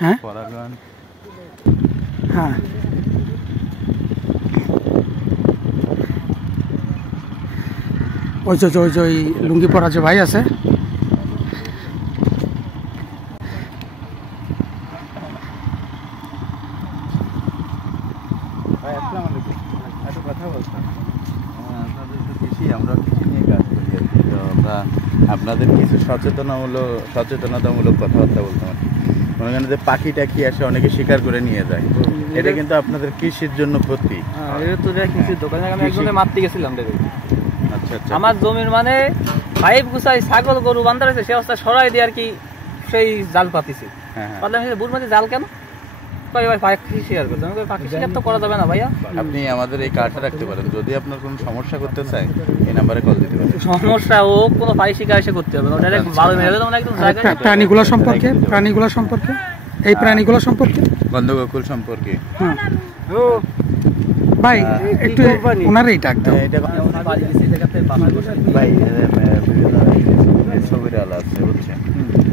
হ্যাঁ হ্যাঁ ওই যে ওই লুঙ্গি পরা যে ভাই আছে ভাই আসসালামু আলাইকুম। একটা কথা বলতাম, আপনাদের তো কৃষি, আমরা কৃষি নিয়ে কাজ করি আর কি। তো আমরা আপনাদের কিছু সচেতনতামূলক কথাবার্তা বলতাম আর কি। মনে করেন যে পাখি টাকি আসে অনেকে শিকার করে নিয়ে যায়, এটা কিন্তু আপনাদের কৃষির জন্য ক্ষতি। মারতে গেছিলাম আচ্ছা আচ্ছা, আমার জমির মানে পাইপ গুছাই ছাগল গরু বান্ধা রয়েছে, সে অবস্থা সরাই দিয়ে আর কি সেই জাল পাতিছি। বুঝ মাঝে জাল কেন ভাই পাখি শিকার করতে, পাখি শিকার তো করা যাবে না ভাইয়া। আপনি আমাদের এই কার্ডটা রাখতে পারেন, যদি আপনার কোনো সমস্যা করতে চায় এই নাম্বারে কল দিতে পারেন। সমস্যা ও কোনো পাখি শিকার এসে করতে হবে না, প্রাণীগুলো সম্পর্কে এই প্রাণীগুলো সম্পর্কে গন্ধগোকুল সম্পর্কে ভাই একটু ওনারই ডাক দাও। ভাই ছবির আলো আছে বুঝছেন,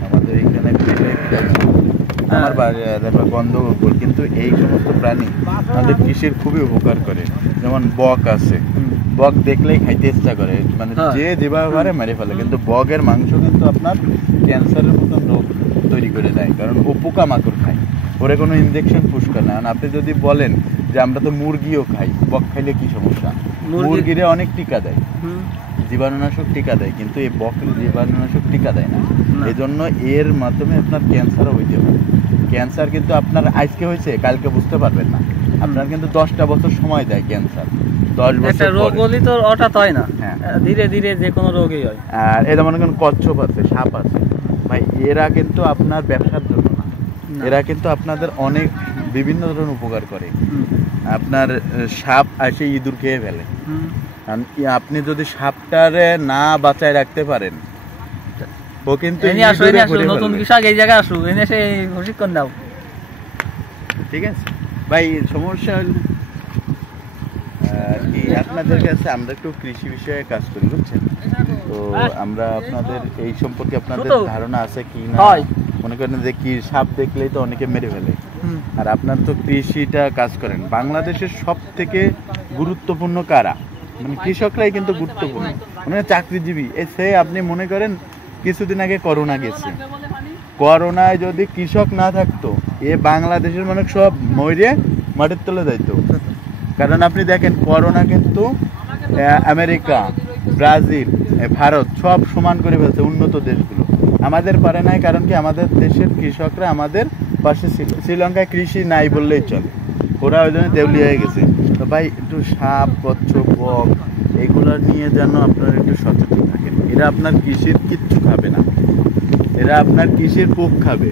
আমাদের এখানে আমার বাড়ি দেখো গন্ধগোকুল, কিন্তু এই সমস্ত প্রাণী আমাদের কৃষির খুবই উপকার করে। যেমন বক আছে, বক দেখলেই খাইতে ইচ্ছা করে, মানে যে যেভাবে পারে মেরে ফেলে, কিন্তু বকের মাংস কিন্তু আপনার ক্যান্সারের মতন রোগ তৈরি করে দেয়, কারণ ও পোকামাকড় খায়, ওরে কোনো ইনজেকশন পুশ করে না। আপনি যদি বলেন যে আমরা তো মুরগিও খাই, বক খাইলে কি সমস্যা? মুরগিরে অনেক টিকা দেয়, জীবাণুনাশক টিকা দেয়, কিন্তু এই বকের জীবাণুনাশক টিকা দেয় না। এই জন্য এর মাধ্যমে আপনার ক্যান্সারও হইতে পারে। ক্যান্সার কিন্তু আপনার আজকে হয়েছে কালকে বুঝতে পারবেন না, আপনার কিন্তু 10টা বছর সময় দেয় ক্যান্সার। 10 বছর রোগ হলে তো হঠাৎ হয় না, ধীরে ধীরে যে কোনো রোগই হয়। আর এটা মনে করেন কচ্ছপ আছে, সাপ আছে, ভাই এরা কিন্তু আপনার ব্যবসার জন্য না, এরা কিন্তু আপনাদের অনেক বিভিন্ন ধরনের উপকার করে। আপনার সাপ আসে ইঁদুর খেয়ে ফেলে, আপনি যদি সাপটারে না বাঁচায় রাখতে পারেন, ও কিন্তু নতুন কৃষক এই জায়গায় আসুক, এনে এসে প্রশিক্ষণ দাও, ঠিক আছে ভাই। সমস্যা হল কি আপনাদের কাছে আমরা একটু কৃষি বিষয়ে কাজ করি বুঝছেন, তো আমরা আপনাদের এই সম্পর্কে আপনাদের ধারণা আছে কি না? মনে করেন যে কি সাপ দেখলেই তো অনেকে মেরে ফেলে, আর আপনার তো কৃষিটা কাজ করেন। বাংলাদেশের সব থেকে গুরুত্বপূর্ণ কারা? মানে কৃষকরাই কিন্তু গুরুত্বপূর্ণ, মানে চাকরিজীবী। সে আপনি মনে করেন কিছুদিন আগে করোনা গেছে, করোনায় যদি কৃষক না থাকতো এ বাংলাদেশের মানুষ সব মরে মাটির তলে যাইতো। কারণ আপনি দেখেন করোনা কিন্তু আমেরিকা, ব্রাজিল, ভারত সব সমান করে ফেলছে, উন্নত দেশগুলো। আমাদের পারে নাই, কারণ কি আমাদের দেশের কৃষকরা আমাদের পাশে ছিল। শ্রীলঙ্কায় কৃষি নাই বললেই চলে, ওরা ওই জন্য দেউলিয়া হয়ে গেছে। তো ভাই একটু সাপ, কচ্ছপ, বক এগুলো নিয়ে যেন আপনারা একটু সচেতন থাকেন। এরা আপনার কৃষির কিচ্ছু খাবে না, এরা আপনার কৃষির পোক খাবে।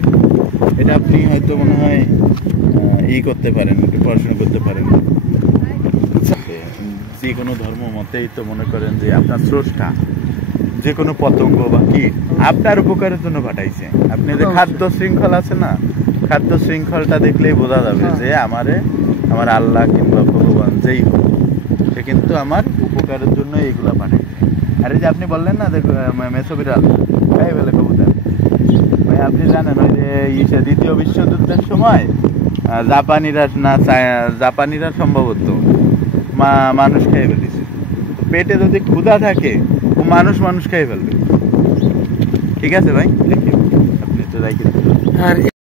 এটা আপনি হয়তো মনে হয় করতে পারেন, একটু পড়াশোনা করতে পারেন। যে কোনো ধর্ম মতেই তো মনে করেন যে আপনার স্রষ্টা যে কোনো পতঙ্গ বা কীট আপনার উপকারের জন্য পাঠাইছে। আপনি যে খাদ্য শৃঙ্খল আছে না, খাদ্য শৃঙ্খলটা দেখলেই বোঝা যাবে যে আমার আল্লাহ কিংবা ভগবান যেই হোক, সে কিন্তু আমার উপকারের জন্য এইগুলা পাঠাইছে। আর এই যে আপনি বললেন না যে মেসোবিড়াল খাই ফেলে কবুতর, ভাই আপনি জানেন ওই যে দ্বিতীয় বিশ্বযুদ্ধের সময় জাপানিরা সম্ভবত মানুষ খেয়ে ফেলেছে। পেটে যদি ক্ষুধা থাকে ও মানুষ খেয়ে ফেলবে। ঠিক আছে ভাই, আপনি তো যাই।